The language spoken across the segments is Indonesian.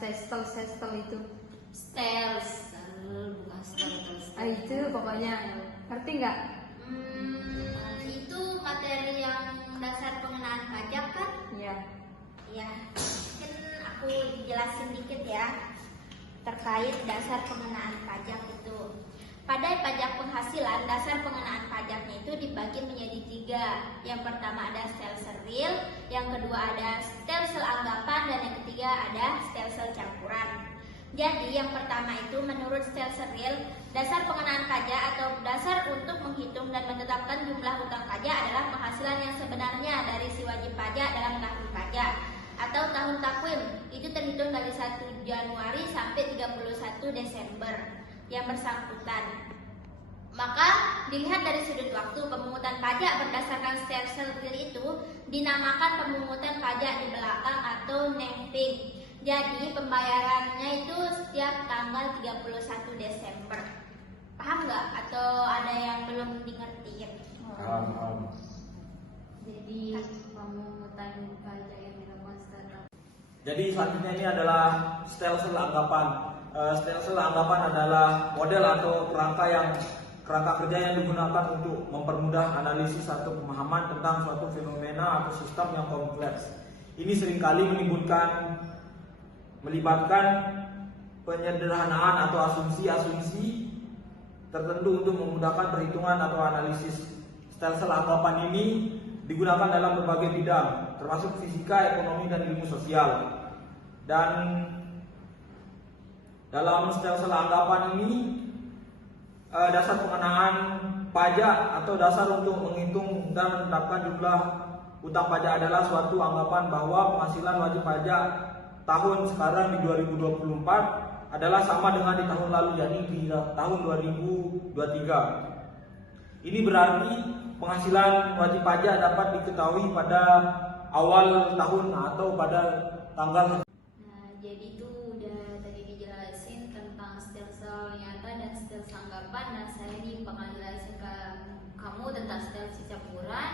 stel itu? Stelsel, bukan stelsel. Itu pokoknya. Ngerti nggak? Itu materi yang dasar pengenaan pajak kan? Iya. Ya, mungkin aku jelasin dikit ya terkait dasar pengenaan pajak itu. Pada pajak penghasilan, dasar pengenaan pajaknya itu dibagi menjadi 3. Yang pertama ada stelsel real, yang kedua ada stelsel anggapan, dan yang ketiga ada stelsel campuran. Jadi yang pertama itu menurut stelsel real, dasar pengenaan pajak atau dasar untuk menghitung dan menetapkan jumlah hutang pajak adalah penghasilan yang sebenarnya dari si wajib pajak dalam tahun pajak atau tahun takwim. Itu terhitung dari 1 Januari sampai 31 Desember yang bersangkutan. Maka dilihat dari sudut waktu, pemungutan pajak berdasarkan stelsel real itu dinamakan pemungutan pajak di belakang atau nemping. Jadi pembayarannya itu setiap tanggal 31 Desember. Paham nggak? Atau ada yang belum dimengerti? Paham. Jadi pemungutan pajak yang dilakukan secara. Jadi selanjutnya ini adalah stelsel anggapan. Stelsel anggapan adalah model atau kerangka kerja yang digunakan untuk mempermudah analisis atau pemahaman tentang suatu fenomena atau sistem yang kompleks. Ini seringkali melibatkan penyederhanaan atau asumsi-asumsi tertentu untuk memudahkan perhitungan atau analisis. Stelsel anggapan ini digunakan dalam berbagai bidang, termasuk fisika, ekonomi, dan ilmu sosial. Dan dalam stelsel anggapan ini, dasar pengenaan pajak atau dasar untuk menghitung dan menetapkan jumlah hutang pajak adalah suatu anggapan bahwa penghasilan wajib pajak tahun sekarang di 2024 adalah sama dengan di tahun lalu, yakni di tahun 2023. Ini berarti penghasilan wajib pajak dapat diketahui pada awal tahun atau pada tanggal. Nah, jadi itu udah tadi dijelasin tentang stelsel nyata dan stelsel anggapan. Nah, saya ini bakal jelasin ke kamu tentang stelsel campuran.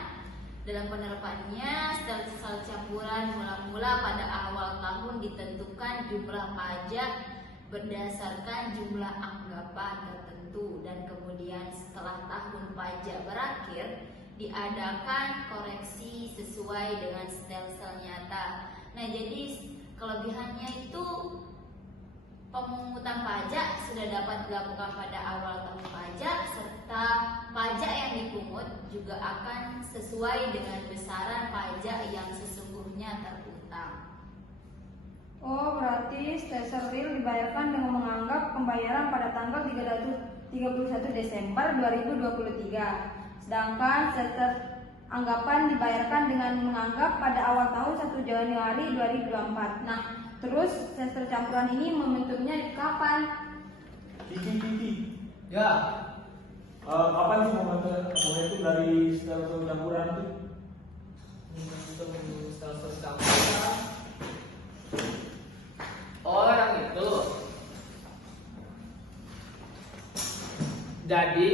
Dalam penerapannya, stelsel campuran mula-mula pada awal tahun ditentukan jumlah pajak berdasarkan jumlah anggapan tertentu, dan kemudian setelah tahun pajak berakhir diadakan koreksi sesuai dengan stelsel nyata. Nah, jadi kelebihannya itu pemungutan pajak sudah dapat dilakukan pada awal tahun pajak, serta pajak yang dipungut juga akan sesuai dengan besaran pajak yang sesungguhnya terutang. Oh, berarti stelsel real dibayarkan dengan menganggap pembayaran pada tanggal 31 Desember 2023. Sedangkan stelsel anggapan dibayarkan dengan menganggap pada awal tahun 1 Januari 2024. Nah, terus stelsel campuran ini membentuknya kapan? Ya. Kapan sih momentum dari stelsel campuran itu? Momentum stelsel campuran. Oh, yang itu. Jadi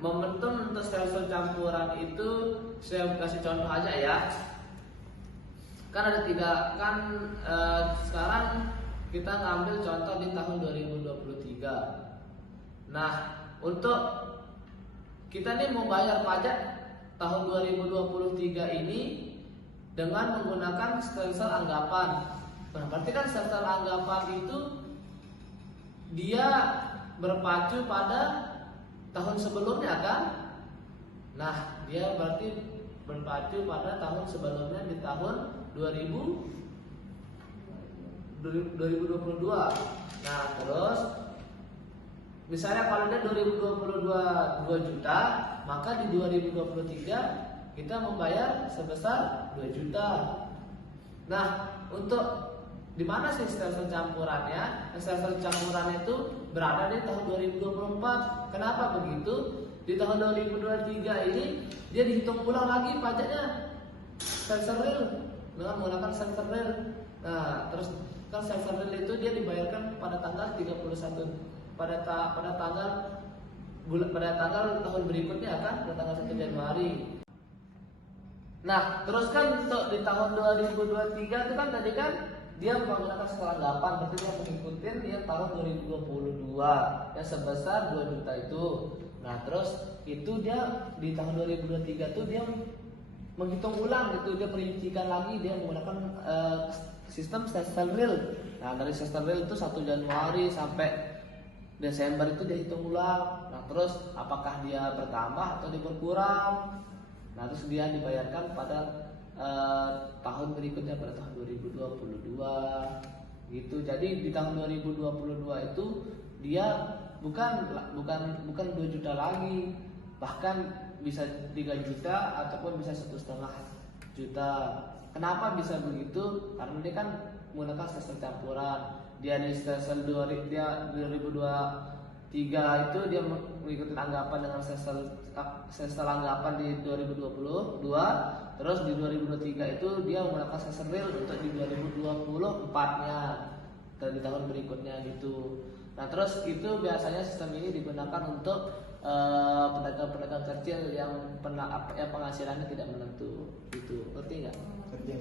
momentum untuk stelsel campuran itu saya kasih contoh aja ya. Kan ada 3 kan sekarang kita ngambil contoh di tahun 2023. Nah, untuk kita nih mau bayar pajak tahun 2023 ini dengan menggunakan stelsel anggapan. Nah, berarti kan stelsel anggapan itu dia berpacu pada tahun sebelumnya kan? Nah, dia berarti berpacu pada tahun sebelumnya di tahun 2022. Nah, terus misalnya kalau dia 2022 2 juta, maka di 2023 kita membayar sebesar 2 juta. Nah, untuk di mana sih stelsel campurannya? Stelsel campurannya itu berada di tahun 2024. Kenapa begitu? Di tahun 2023 ini dia dihitung ulang lagi pajaknya stelsel real dengan menggunakan stelsel real. Nah, terus kan stelsel real itu dia dibayarkan pada tanggal 31 pada tanggal tahun berikutnya kan, pada tanggal 1 Januari. Nah, terus kan untuk di tahun 2023 itu kan tadi kan dia menggunakan skala 8, berarti dia mengikuti yang tahun 2022 yang sebesar 2 juta itu. Nah terus itu dia di tahun 2023 tuh dia menghitung ulang gitu, dia perincikan lagi, dia menggunakan sistem sesel real. Nah dari sesel real itu 1 Januari sampai Desember itu dia hitung ulang. Nah terus apakah dia bertambah atau dia berkurang? Nah terus dia dibayarkan pada tahun berikutnya, pada tahun 2022 gitu. Jadi di tahun 2022 itu dia bukan 2 juta lagi, bahkan bisa 3 juta ataupun bisa 1,5 juta. Kenapa bisa begitu? Karena dia kan menggunakan sesel campuran. Dia di sesel 2023 itu dia mengikuti anggapan dengan sesel anggapan di 2022. Terus di 2023 itu dia menggunakan sesel real untuk di 2024-nya dan di tahun berikutnya gitu. Nah terus itu biasanya sistem ini digunakan untuk pedagang-pedagang kecil yang penghasilannya tidak menentu gitu. Ngerti nggak? Ngerti.